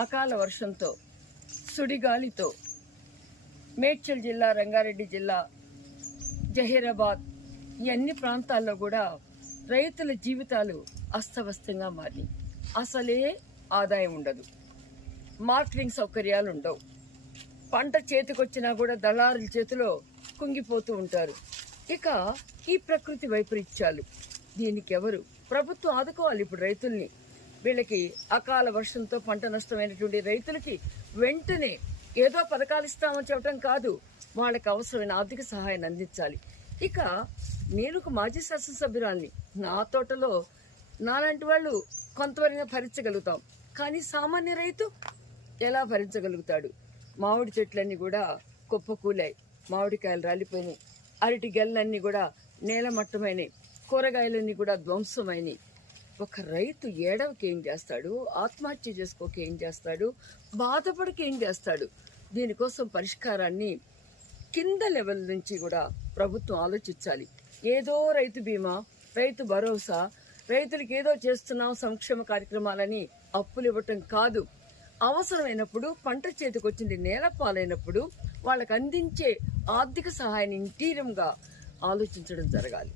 అకాల వర్షంతో సుడిగాలితో మేడ్చల్ జిల్లా, రంగారెడ్డి జిల్లా, జహీరాబాద్ ఈ అన్ని ప్రాంతాల్లో కూడా రైతుల జీవితాలు అస్తవ్యస్తంగా మారి అసలే ఆదాయం ఉండదు, మార్కెటింగ్ సౌకర్యాలు ఉండవు. పంట చేతికొచ్చినా కూడా దళారుల చేతిలో కుంగిపోతూ ఉంటారు. ఇక ఈ ప్రకృతి వైపరీత్యాలు, దీనికి ఎవరు? ప్రభుత్వం ఆదుకోవాలి ఇప్పుడు రైతుల్ని. వీళ్ళకి అకాల వర్షంతో పంట నష్టమైనటువంటి రైతులకి వెంటనే ఏదో పథకాలు ఇస్తామని చెప్పడం కాదు, వాళ్ళకి అవసరమైన ఆర్థిక సహాయాన్ని అందించాలి. ఇక నేను ఒక మాజీ శాసనసభ్యురాల్ని. నా తోటలో నాలాంటి వాళ్ళు కొంతవరకు భరించగలుగుతాం, కానీ సామాన్య రైతు ఎలా భరించగలుగుతాడు? మామిడి చెట్లన్నీ కూడా కుప్పకూలాయి, మామిడికాయలు రాలిపోయినాయి, అరటి గెల్లన్నీ కూడా నేలమట్టమైనాయి, కూరగాయలన్నీ కూడా ధ్వంసమైనాయి. ఒక రైతు ఏడవకి ఏం చేస్తాడు? ఆత్మహత్య చేసుకోక ఏం చేస్తాడు? బాధపడకి ఏం చేస్తాడు? దీనికోసం పరిష్కారాన్ని కింద లెవెల్ నుంచి కూడా ప్రభుత్వం ఆలోచించాలి. ఏదో రైతు బీమా, రైతు భరోసా, రైతులకు ఏదో చేస్తున్నాం సంక్షేమ కార్యక్రమాలని అప్పులు ఇవ్వటం కాదు. అవసరమైనప్పుడు పంట చేతికొచ్చింది నేల పాలైనప్పుడు వాళ్ళకు అందించే ఆర్థిక సహాయాన్ని ఇంటీరియంగా ఆలోచించడం జరగాలి.